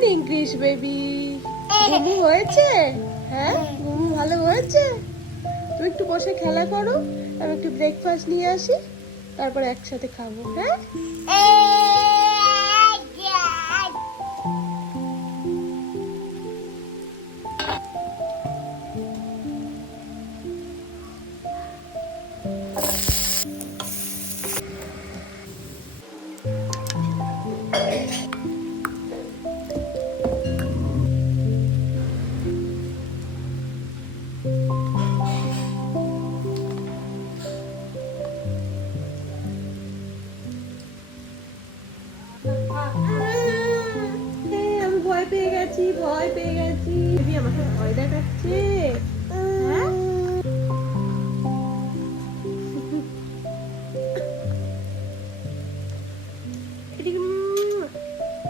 Morning Chris baby. ঘুমু হয়েছে? হ্যাঁ, ঘুমু ভালো হয়েছে। তুমি একটু বসে খেলা করো, আমি একটু ব্রেকফাস্ট নিয়ে আসি, তারপর একসাথে খাবো। হ্যাঁ, আমি ভয় পেয়ে গেছি, ভয় পেয়ে গেছি। বেবি আমাকে ভয় দেখাচ্ছে।